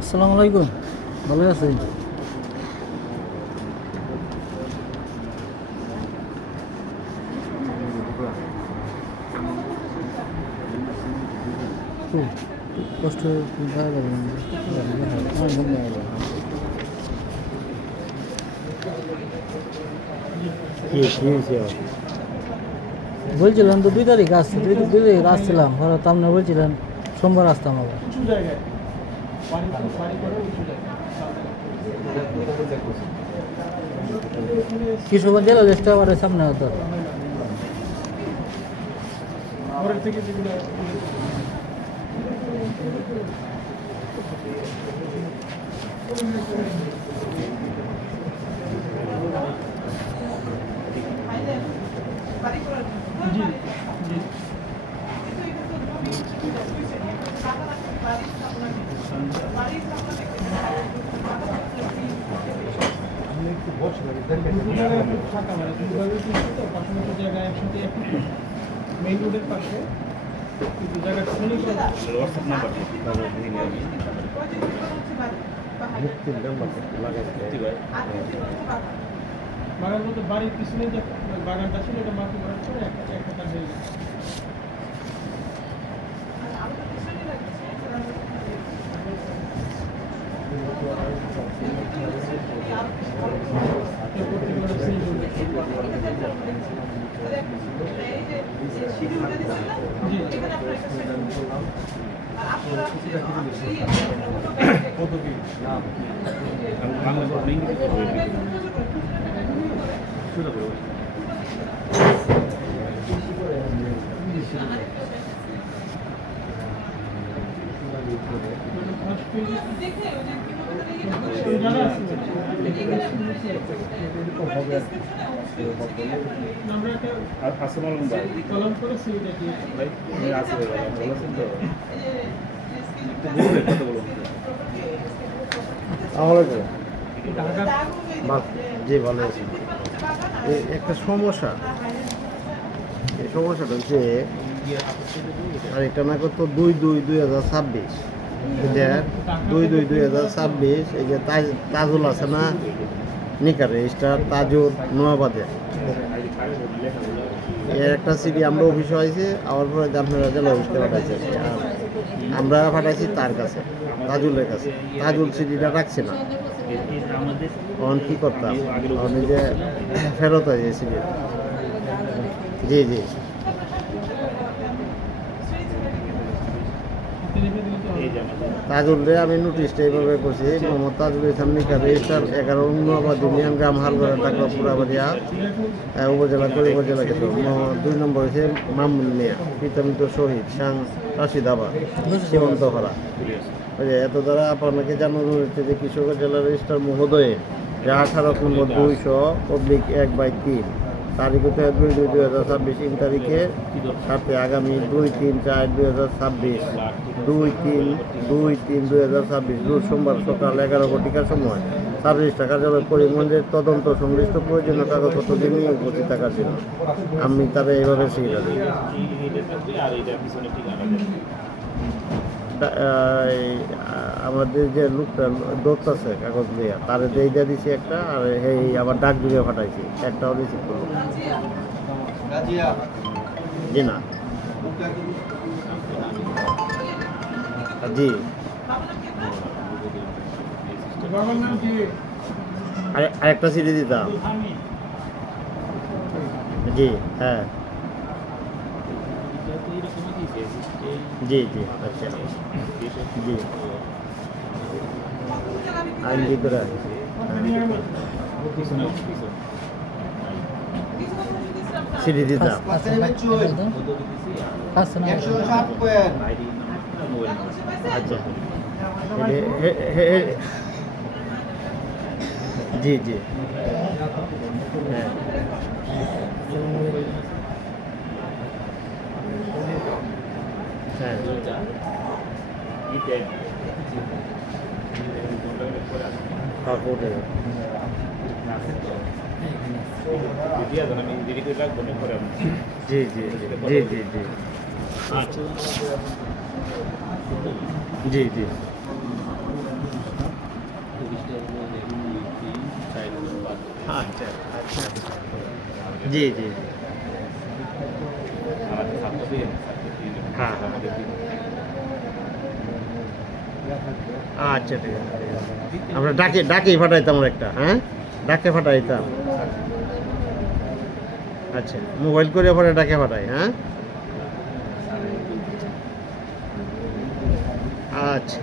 আসসালামু আলাইকুম, ভালো আছেন? কষ্ট বলছিলাম তো 2 তারিখ আসছে, 2 তারিখ আসছিলাম, হঠাৎ আপনি বলছিলেন সোমবার আসতাম আবার। কিশোর জেলা লিস্টটা আবার সামনে হতো। মেইন রোডের পাশে বাগান মতো বাড়ির পিছনে যে বাগানটা ছিল এটা মাটি ভরাট করে একটা কাজ হয়ে গেছে। জি ভালো আছি। একটা সমস্যা, এই সমস্যাটা হচ্ছে আর এটা না করতো 2/2/2026, 2/2/2026। এই যে তাজুল আছে না নিকারে, স্টার তাজুল নোয়াবাদে, এর একটা সিডি আমরা অফিসে হয়েছে, আবার পরে আপনারা জেলা অফিসে পাঠাইছে, আর আমরা পাঠাইছি তার কাছে, তাজুলের কাছে। তাজুল সিডিটা রাখছে না, তখন কী করতাম, তখন যে ফেরত হয়ে যায় সিডি। জি জি তাজুল রে আমি নোটিশটা এইভাবে করছি, মোহাম্মদ তাজুল ইসলাম নিকা, রেজিস্টার 11 নম্বর ইউনিয়ন গ্রাম হালগড়া টাকা পুরাবাড়িয়া উপজেলা করে উপজেলা ক্ষেত্র। 2 নম্বর হচ্ছে মামুন মিয়া, পিতামিত শহীদ সাং রাশিদাবাদ সীমন্ত হরা। ওই যে এত দ্বারা আপনাকে জানানো হচ্ছে যে কিশোরগঞ্জ জেলা রেজিস্টার মহোদয়ে যে 18 নম্বর 200/1/3 তারিখ হচ্ছে 2/2/2026, 3 তারিখে সাথে আগামী 2/3/4/2026, 2/3/2026 রোজ সোমবার সকাল 11 ঘটিকার সময় সাব রেজিস্ট্রার কার্যালয় করিমগঞ্জের তদন্ত সংশ্লিষ্ট প্রয়োজনীয় কাগজপত্র দিয়ে নিয়ে উপস্থিত থাকার ছিল। আমি তারা এইভাবে শিখে আমাদের যে লোকটা দোস্ত আছে কাগজ দিয়ে তারে দিয়ে দিছি একটা, আর এই আবার ডাক দিয়ে ফাটাইছি একটাও রিসিভ করবো। জি না জি আরেকটা সিডি দিতাম। জি হ্যাঁ জি জি আচ্ছা জি আইন ভিতরে সিডি দিতাম। আচ্ছা জি জি হ্যাঁ হ্যাঁ জি জি জি জি জি জি জি জি আচ্ছা আচ্ছা জি জি হ্যাঁ হ্যাঁ আচ্ছা ঠিক আছে ঠিক আছে। আমরা ডাকেই ফাটাইতাম একটা, হ্যাঁ ডাকে ফাটাইতাম। আচ্ছা মোবাইল করে পরে ডাকে ফাটাই, হ্যাঁ আচ্ছা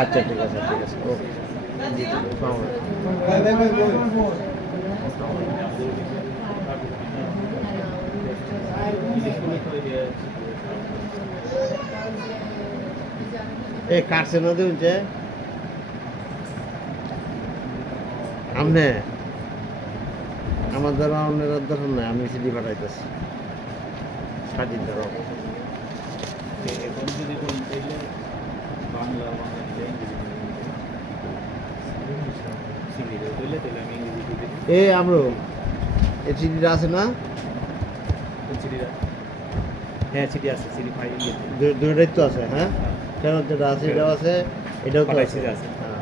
আচ্ছা ঠিক আছে ঠিক আছে ওকে জি জি আসসালামু আলাইকুম। এই কাটছে না দিন যে আমনে আমার দ্বারা অন্যের দরকার নাই, আমি সিডি পাঠাইতেছি সাজিদ দ্বারা এ আমরো এই সিডিটা আছে না? হ্যাঁ সিডি আছে, সিডি ফাইল দুটোই তো আছে, হ্যাঁ কেন যেটা আছে এটাও আছে, এটাও তো আছে। আছে হ্যাঁ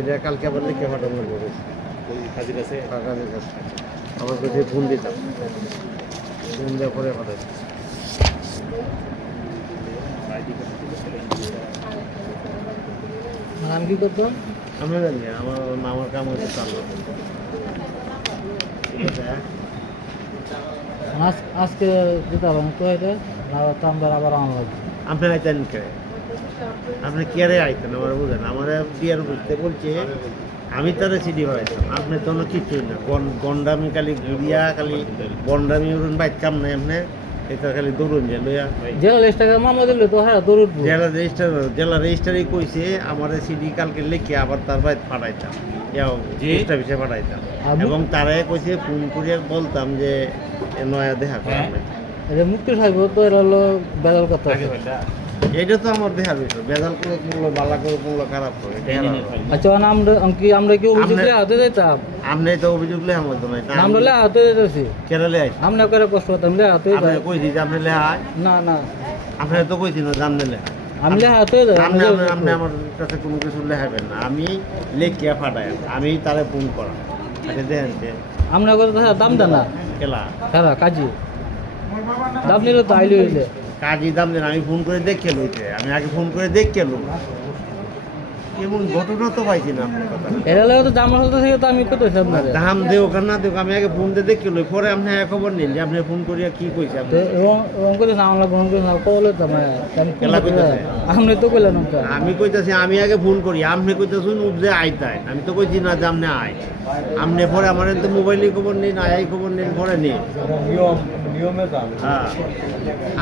এটা কালকে আবার লিখে পাঠানো হবে ওই কাজের আছে। কাজের কাছে আমার কাছে ফোন দিতাম, ফোন দেওয়ার পরে পাঠাই। মানে আমি কি করতাম? আমরা জানি আমার কাম হচ্ছে চালু। আজকে যেতে হবে না তো এটা, না তো আমরা আবার আমার লাগবে। আপনি আইতেন কে? আপনি কি আরে আইতেন আমার বুঝেন, আমার বিয়ার বুঝতে বলছে আমি তারা সিডি বাড়াইতাম, আপনি তো কিছুই না গন্ডামি খালি ঘুরিয়া খালি গন্ডামি উড়ুন বাইক কাম নাই আপনি, এটা খালি দৌড়ুন যে লইয়া জেলা লিস্ট টাকা মামলা দিলে তো হ্যাঁ দৌড় উঠবো। জেলা রেজিস্টারই কইছে আমার সিডি কালকে লিখে আবার তার বাইক পাঠাইতাম, জিনিসটা বিষয়ে পাঠাইতাম এবং তারাই কইছে ফোন করিয়া বলতাম যে নয়া দেখা করার নাই। এটা মুক্তি সাহেব তো এটা হলো বেদাল কথা। এটা তো আমার দেখার বিষয়, বেজাল করে মূল্য বালা করে মূল্য খারাপ করে আচ্ছা আমরা কি অভিযোগ হাতে যাইতাম? আপনি তো অভিযোগ লেখা মতো নাই আমরা লে হাতে যাইতেছি, কেরালে আইছি আমরা করে কষ্ট করতাম লে হাতে আপনি কইছি যে আপনি লেহায়, না না আপনি তো কইছি না জানলে লেখা আমি লে হাতে যাই। আপনি আপনি আমার কাছে কোনো কিছু লেখাবেন না, আমি লেখিয়া ফাটাই, আমি তারে ফোন করা। আচ্ছা দেখেন যে আমরা করে দাম দেন না কেলা হ্যাঁ কাজী দাম নিলে তো আইলে হইলে কাজী দাম দেন, আমি ফোন করে দেখে লইতে, আমি আগে ফোন করে দেখে লো, এমন ঘটনা তো পাইছি না আপনার কথা। এটা লাগে তো দাম হতে থেকে তো আমি কত হিসাব না দাম দেও কেন না দেও, আমি আগে ফোন দিয়ে দেখে লই, পরে আপনি খবর নিন যে আপনি ফোন করিয়া কি কইছে আপনি। রং করে না আমরা গ্রহণ করে না কলে তো কেলা কইতাছে? আপনি তো কইলেন নমকা আমি কইতাছি আমি আগে ফোন করি, আপনি কইতাছেন উপজে আইতাই, আমি তো কইছি না যে আপনি আই, আপনি পরে আমার তো মোবাইলে খবর নিন, আই খবর নিন, পরে নিন নিয়মে যান। হ্যাঁ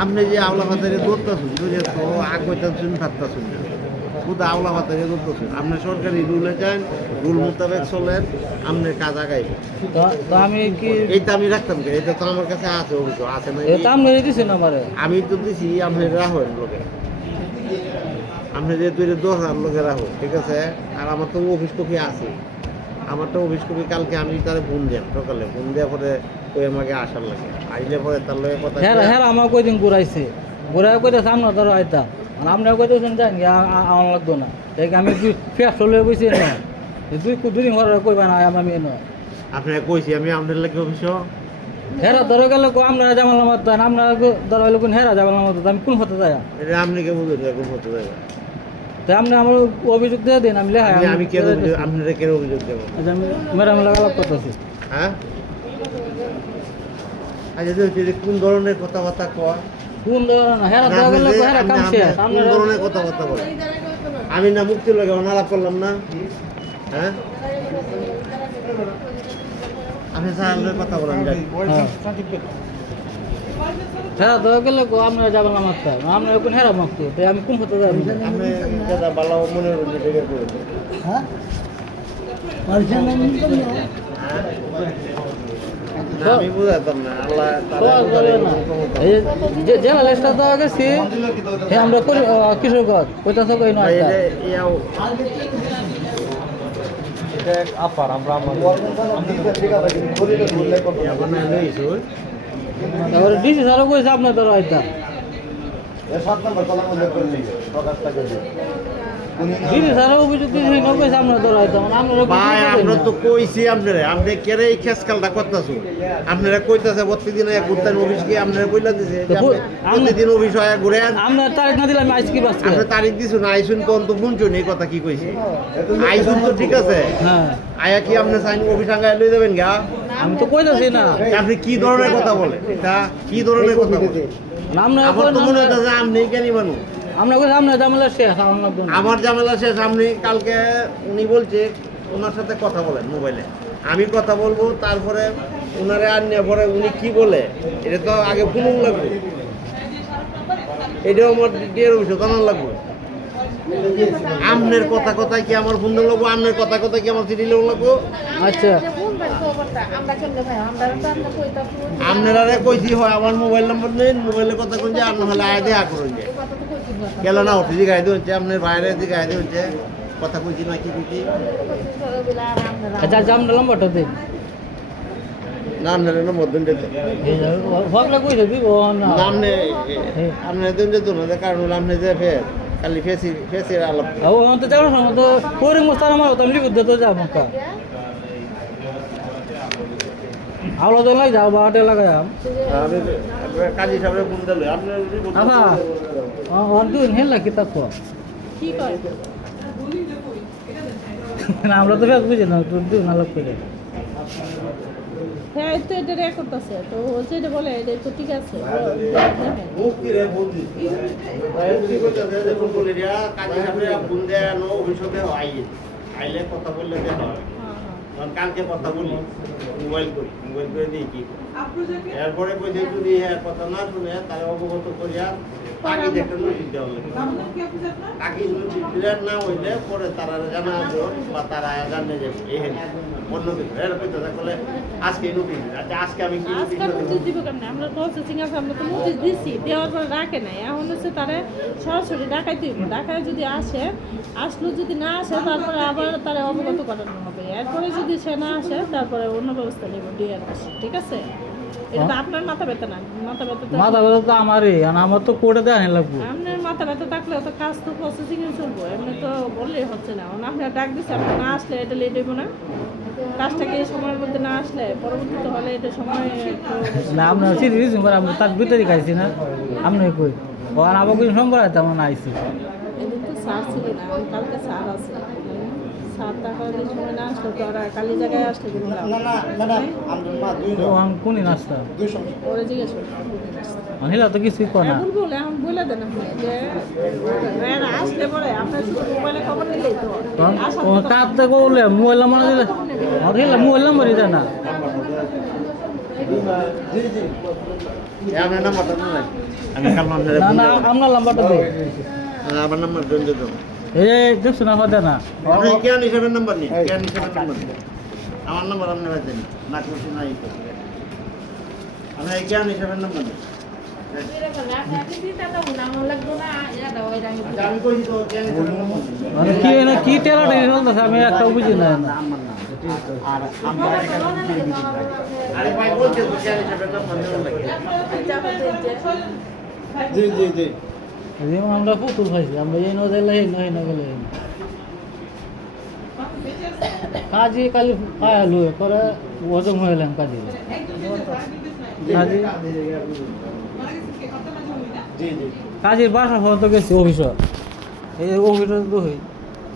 আপনি যে আওলা পাতারে ধরতেছেন যদি তো আগ কইতাছেন থাকতেছেন না, শুধু আওলা পাতারে ধরতেছেন, আপনি সরকারি রুলে যান, রুল মোতাবেক চলেন, আপনি কাজ আগাইব। তো আমি কি এইটা আমি রাখতাম কে, এটা তো আমার কাছে আছে, অভিযোগ আছে না? এটা আমি দিছি না আমারে, আমি তো দিছি, আপনি রাখেন লোকে, আপনি যে তুই দোকান লোকে রাখো, ঠিক আছে। আর আমার তো অফিস কপি আছে, আমার তো অফিস কপি কালকে আমি তার ফোন দিলাম সকালে, ফোন দেওয়ার পরে ওই আমাকে আসার লাগে, আইলে পরে তার লগে কথা হ্যাঁ হ্যাঁ আমার কয়দিন ঘুরাইছে, ঘুরাই কইতেছে আমরা ধরো আইতাম, আর আপনারা কইতেছেন জান আমার লাগতো না, তাই আমি ফেস চলে বসে না দুদিন ঘরে কইবা না আমি নয়। আপনার কইছি আমি আপনার লাগে অফিস, হেরা ধরে গেলে আমরা জামাল মাত আমরা ধরা হইলে কোন হেরা জামাল মাত আমি কোন হতে যায়, এটা আপনি কে বুঝুন এরকম হতে যাবে, তাই আপনি আমার অভিযোগ দিয়ে দিন, আমি লেখাই আমি কেন অভিযোগ, আপনারা কেন অভিযোগ দেবো? আমি ম্যাডাম লাগালাপ করতেছি। হ্যাঁ আচ্ছা যদি কোন ধরনের কথাবার্তা কয়, কোন ধরনের হেরা ধরে গেলে হেরা কাম শেষ, কোন ধরনের কথাবার্তা বলে? আমি না মুক্তি লাগে অনালাপ করলাম না, হ্যাঁ আপনি স্যার কথা বলেন যাই। হেরা ধরে গেলে আমরা যাবেন আমার আমরা কোন হেরা মাখত, তাই আমি কোন হতে যাবো? আপনি দাদা ভালো মনে রয়েছে দেখে করে হ্যাঁ আমি বুঝাতাম না, আল্লাহ জেলা লেস্টা দেওয়া গেছি আমরা করি কিশোরগঞ্জ কইতাছে কই নয় আপার আমরা তারপরে ডিসি স্যারও কইছে আপনার ধরো আইতা দিদি স্যার অভিযোগ দিদি নৌকে সামনে ধরাইতো আমরা ভাই আমরা তো কইছি আপনারা আপনি কেরে এই খেসকালটা করতেছো আপনারা কইতাছে প্রতিদিন এক ঘুরতেন অফিস কি আপনারা কইলা দিছে যে আপনি প্রতিদিন অফিস হয় ঘুরে আমরা তারিখ না দিলে আমি আজকে বাঁচতে আপনি তারিখ দিছো না আইসুন কোন তো শুনছুন এই কথা কি কইছি আইসুন তো ঠিক আছে হ্যাঁ আয়া কি আপনি সাইন অফিস আঙ্গায় লই যাবেন গা আমি তো কইতাছি না আপনি কি ধরনের কথা বলেন এটা কি ধরনের কথা বলেন আমরা আমার তো মনে হচ্ছে আপনি কেন মানুষ আমরা কই সামনে ঝামেলা শেষ আমার লাগতো না আমার ঝামেলা শেষ আপনি কালকে উনি বলছে ওনার সাথে কথা বলেন মোবাইলে আমি কথা বলবো তারপরে ওনারে আর নিয়ে পরে উনি কি বলে এটা তো আগে শুনুন লাগবে এটাও আমার ডিএর অফিসে জানার লাগবে আমনের কথা কথায় কি আমার ফোন লাগবো আমনের কথা কথায় কি আমার চিঠি লাগবো আচ্ছা আপনারা কইছি হয় আমার মোবাইল নাম্বার নেই মোবাইলের কথা কোন যে আপনার হলে আয় দেখা করুন যে গেল না অফিসে গাইতে হচ্ছে আপনার বাইরে দিকে গাইতে হচ্ছে কথা কইছি না কি কইছি আচ্ছা আচ্ছা আমরা লম্বাটা দে নাম নেই না মধ্যম যেত ভাবলা কইছে দিব না নাম নেই আপনার দিন যেত না কারণ হলো আপনি যে ফের খালি ফেসি আলাপ ও তো যাও না তো পরে মস্তান আমার তো লিখে দিতে তো যাব কা আলো তো লাই যাও বাটে লাগাম আমি কাজী সাহেবের ফোন দিল আপনার আবা অন দিন হেলা কিতাব তো কি কয় না আমরা তো ফেস বুঝি না তো দিন আলাপ করে হ্যাঁ তো এটা রেকর্ড আছে তো ও যেটা বলে এটা তো ঠিক আছে দেখেন। মুক্তি রে ফোন দিছি কি কইতাছে যে ফোন করে দিয়া কাজী সাহেবের ফোন দেয়া নো অফিসে আইলে কথা বললে দেখা হ্যাঁ হ্যাঁ কালকে কথা বলি মোবাইল করে দিই কি এরপরে কই যে যদি কথা না শুনে তাহলে অবগত করিয়া তাকে একটা নোটিশ দেওয়া লাগে তাকে নোটিশ দিলে না হইলে পরে তারা জানা বা তারা জানে যে এই অন্য কিছু এর কইতে বলে আজকে নোটিশ আচ্ছা আজকে আমি কি নোটিশ আজকাল নোটিশ দিব কেমন আমরা প্রসেসিং আছে আমরা তো নোটিশ দিছি দেওয়ার পর রাখে নাই এখন হচ্ছে তারা সরাসরি ডাকাইতে দিব ডাকায় যদি আসে আসলো যদি না আসে তারপরে আবার তারা অবগত করানো হবে এরপরে যদি সে না আসে তারপরে অন্য ব্যবস্থা নেব ডিআর ঠিক আছে এটা তো আপনার মাথা ব্যথা না মাথা ব্যথা তো মাথা ব্যথা তো আমারই আর আমার তো কোর্টে দেওয়া লাগবে আপনার মাথা ব্যথা থাকলে তো কাজ তো প্রসেসিং এ চলবো এমনি তো বললেই হচ্ছে না আপনার ডাক দিচ্ছে আপনি না আসলে এটা লেট হইব না কাজটাকে এই সময়ের মধ্যে না আসলে পরবর্তীতে হলে এটা সময় একটু না আপনার সিরিজ আমরা তার ভিতরে খাইছি না আপনি কই ও আর আমার কিছু সম্ভব আছে আমরা না আইছি এদিন তো স্যার ছিল না আমি কালকে স্যার আছে স্যার তারপরে যে সময় না আসলে তো ওরা কালি জায়গায় আসলে কিন্তু তো আমি কোনি নাস্তা ওরা জিজ্ঞেস হিলা তো কিছুই কর না বলে এখন বলে দেন আপনি যে এরা আসলে পরে আপনার শুধু মোবাইলে খবর নিলেই তো আসার ও কাটতে করলে মোবাইল নাম্বার দিলে আর হিলা মোবাইল নাম্বারই দেয় না আপনার নাম্বারটা না আমি কাল আপনার না না আপনার নাম্বারটা দে আমার নাম্বার দেন যে এই দেখছো না কথা না আপনি কেন হিসাবের নাম্বার নিন কেন হিসাবের নাম্বার নিন আমার নাম্বার আপনি দেন না করছি নাই আপনি কেন হিসাবের নাম্বার নিন আমি কইছি তো কেন হিসাবের নাম্বার মানে কি না কি টেলাটা চলতেছে আমি একটা বুঝি না আরে ভাই বলছে তো কেন হিসাবের নাম্বার নেওয়া লাগে জি জি জি যেমন আমরা পুতুল খাইছি আমরা এই নজেলে এই নয় না গেলে কাজী কালি পায়ালু করে ওজন হইলাম কাজী কাজী জি জি কাজীর বাসা পর্যন্ত গেছি অফিসে এই অফিসে তো হই